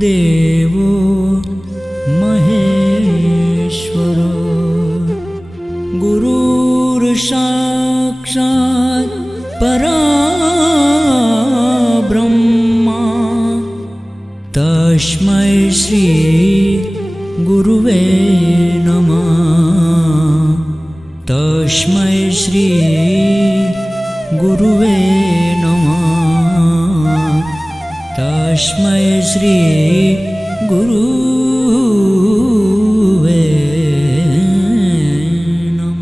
देवो महेश्वरो गुरुर्साक्षात् परब्रह्मा तस्मै श्री गुरुवे नमः तस्मै श्री गुरुवे नमः तस्मै श्री गुरुवे नमः।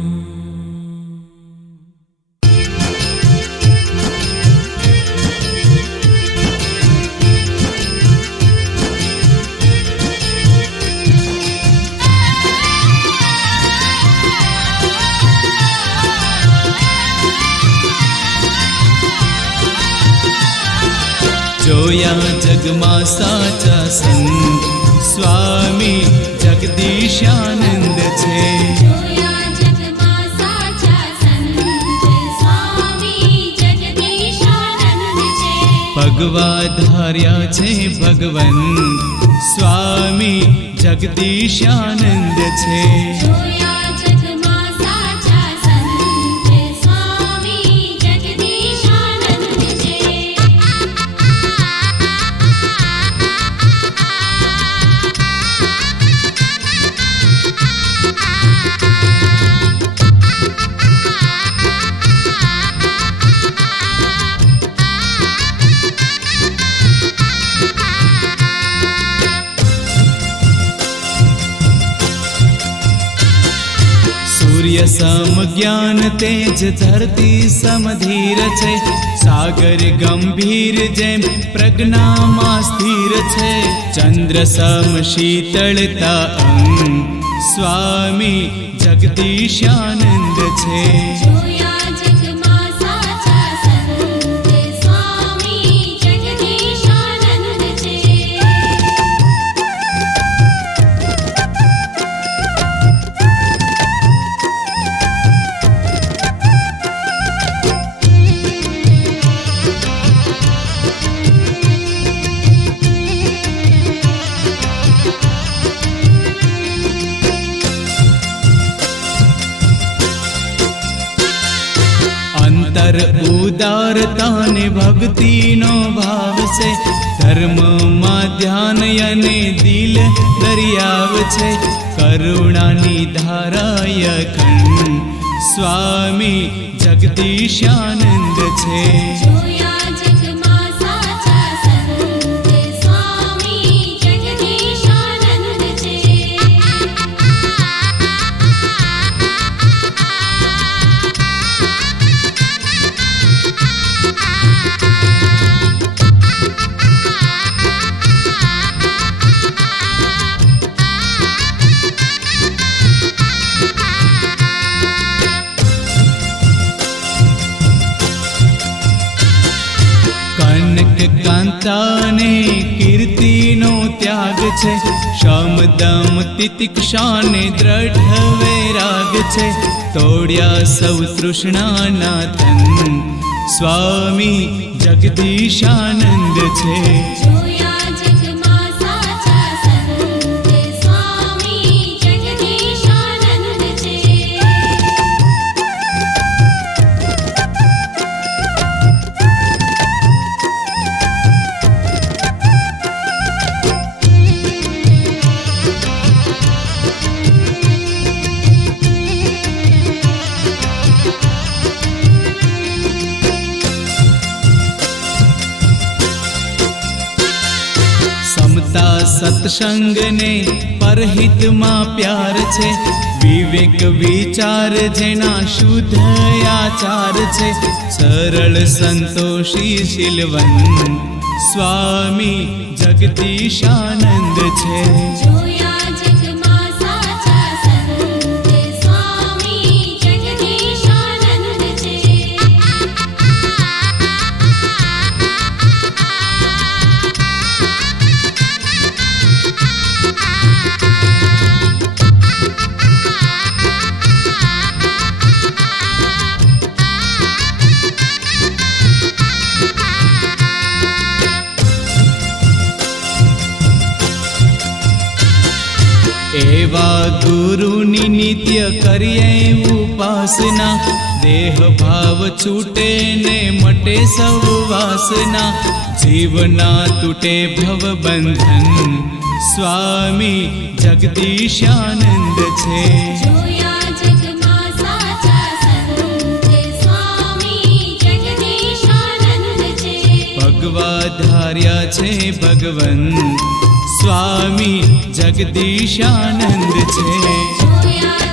જોયા જગમાં સાચા સંત સ્વામી જગદીશાનંદ છે. જોયા જગમાં સાચા સંત સ્વામી જગદીશાનંદ છે. ભગવા ધાર્યા છે ભગવંત સ્વામી જગદીશાનંદ છે. જોયા જગમાં સાચા સંત સ્વામી જગદીશાનંદ છે. સૂર્ય સમ જ્ઞાન તેજ ધરતી સમધીર છે. સાગર ગંભીર જેમ પ્રજ્ઞામાં સ્થિર છે. ચંદ્ર સમ શીતળતા અંગ સ્વામી જગદીશાનંદ છે. જોયા જગમાં સાચા સંત સ્વામી જગદીશાનંદ છે. અંતર ઉદારતા ને ભક્તિનો ભાવ છે. ધર્મમાં ધ્યાન અને દિલ દરિયાવ છે. કરુણાની ધારાય ખંડ સ્વામી જગદીશાનંદ છે. જોયા જગમાં સાચા સંત સ્વામી જગદીશાનંદ છે. કનક કાંતાને કીર્તિનો ત્યાગ છે. શમ દમ તિતિક્ષાને દ્રઢ વૈરાગ છે. તોડ્યા સૌ તૃષ્ણાના તન સ્વામી જગદીશાનંદ છે. જોયા જગમાં સાચા સંત સ્વામી જગદીશાનંદ છે. સમતા સત્સંગને પરહિતમાં પ્યાર છે. વિવેક વિચાર જેના શુદ્ધ આચાર છે. સરળ સંતોષી શીલવંત સ્વામી જગદીશાનંદ છે. જોયા જગમાં સાચા સંત સ્વામી જગદીશાનંદ છે. જેવા ગુરુની નિત્ય કરીએ ઉપાસના, દેહ ભાવ છૂટે ને મટે સૌ વાસના, જીવના તૂટે ભવ બંધન, સ્વામી જગદીશાનંદ છે. જોયા જગમાં સાચા સંત, સ્વામી જગદીશાનંદ છે. ભગવા ધાર્યા છે ભગવંત, સ્વામી જગદીશાનંદ છે. જોયા